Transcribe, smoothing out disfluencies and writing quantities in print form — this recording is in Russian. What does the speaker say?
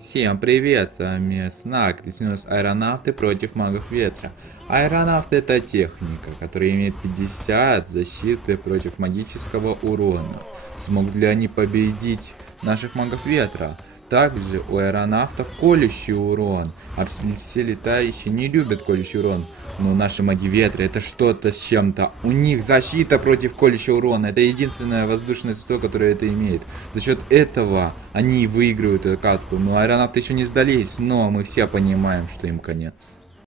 Всем привет, с вами Снак, и снес аэронавты против магов ветра. Аэронавт это техника, которая имеет 50 защиты против магического урона. Смогут ли они победить наших магов ветра? Также у аэронавтов колющий урон, а все летающие не любят колющий урон. Но наши маги ветра это что-то с чем-то. У них защита против колющего урона. Это единственное воздушное существо, которое это имеет. За счет этого они и выигрывают эту катку. Но аэронавты еще не сдались, но мы все понимаем, что им конец.